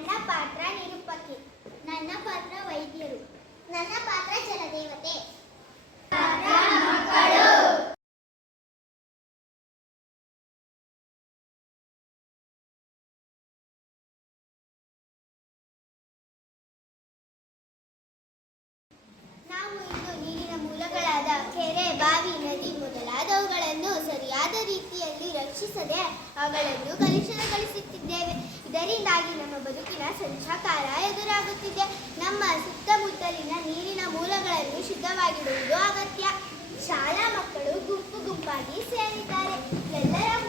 ನನ್ನ ಪಾತ್ರ ನಿರುಪಕಿ ನನ್ನ ಪಾತ್ರ ವೈದ್ಯರು ನನ್ನ ಪಾತ್ರ ಜಲದೇವತೆ ನಾವು ರೀತಿಯಲ್ಲಿ ರಕ್ಷಿಸದೆ ಅವುಗಳನ್ನು ಕಲುಷಿತಗೊಳಿಸುತ್ತಿದ್ದೇವೆ. ಇದರಿಂದಾಗಿ ನಮ್ಮ ಬದುಕಿನ ಸಂಚಾಕಾರ ಎದುರಾಗುತ್ತಿದೆ. ನಮ್ಮ ಸುತ್ತಮುತ್ತಲಿನ ನೀರಿನ ಮೂಲಗಳನ್ನು ಶುದ್ಧವಾಗಿಡುವುದು ಅಗತ್ಯ. ಶಾಲಾ ಮಕ್ಕಳು ಗುಂಪು ಗುಂಪಾಗಿ ಸೇರಿದ್ದಾರೆ. ಎಲ್ಲರ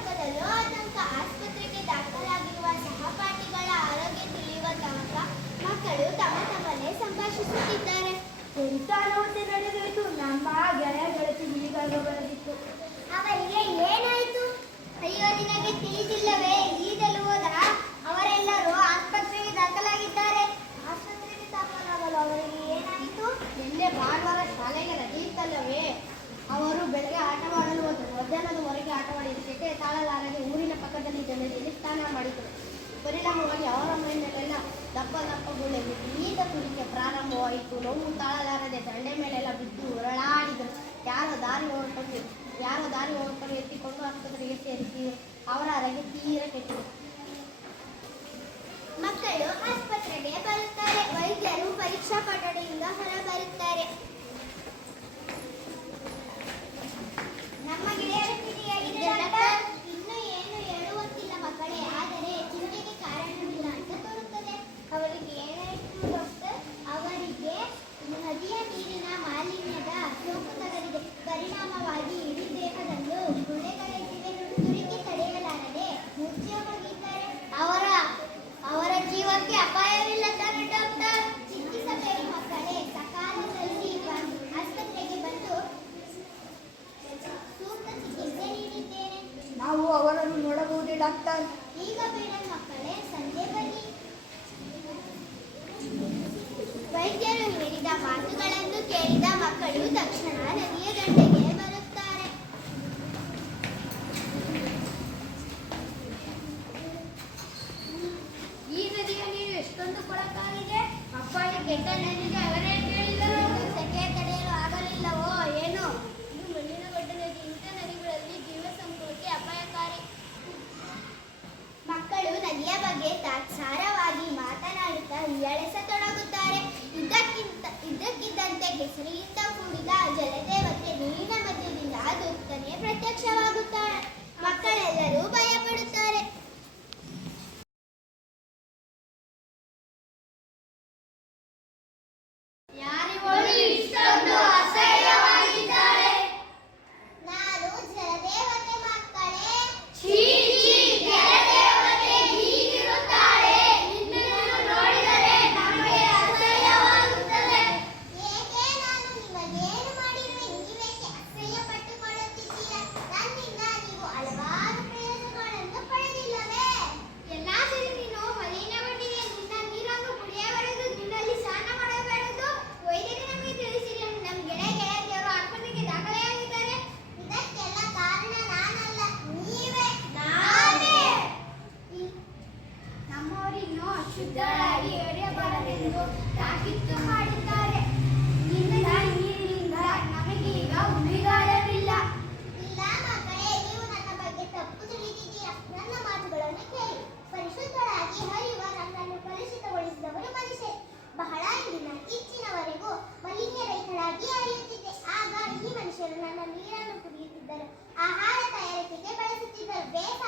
ಭಾನುವಾರ ಶಾಲೆಗೆ ರಜೆ ಇತ್ತಲ್ಲವೇ ಅವರು ಬೆಳಗ್ಗೆ ಆಟವಾಡಲು ಒಂದು ಮಧ್ಯಾಹ್ನದವರೆಗೆ ಆಟವಾಡಿದ್ದಕ್ಕೆ ತಾಳಲಾರದೆ ಊರಿನ ಪಕ್ಕದಲ್ಲಿ ಜನರಲ್ಲಿ ಸ್ನಾನ ಮಾಡಿದರು. ಪರಿಣಾಮವಾಗಿ ಅವರ ಮೈಮೇಲೆಲ್ಲ ದಪ್ಪ ದಪ್ಪ ಗುಳ್ಳೆ ಬಿದ್ದು ಈತ ಕುಡಿಕೆ ಪ್ರಾರಂಭವಾಯಿತು. ನೋವು ತಾಳಲಾರದೆ ದಂಡೆ ಮೇಲೆಲ್ಲ ಬಿದ್ದು ಹೊರಳಾಡಿದರು ಯಾರೋ ದಾರಿ ಹೊರಟು ಯಾರೋ ದಾರಿ ಹೊರಟು ಎತ್ತಿಕೊಂಡು ಆಸ್ಪತ್ರೆಗೆ ಸೇರಿಸಿ ಅವರ ಆರೋಗ್ಯ ತೀರ ಕೆಟ್ಟಿದೆ. ಡಾಕ್ಟರ್. ಈಗ ಬೇಡ ಮಕ್ಕಳೇ, ಸಂಜೆ ಬನ್ನಿ. ವೈದ್ಯರು ಹೇಳಿದ ಮಾತುಗಳನ್ನು ಕೇಳಿದ ಮಕ್ಕಳು ತಕ್ಷಣ ನದಿಯ ದಂಡೆಗೆ ಬರುತ್ತಾರೆ. ಈ ನದಿಯ ನೀರು ಎಷ್ಟೊಂದು ಕೊಳಕಾಗಿದೆ? ಅಪ್ಪಾಯಿ ಕೆಟ್ಟ ನದಿಗೆ bebé.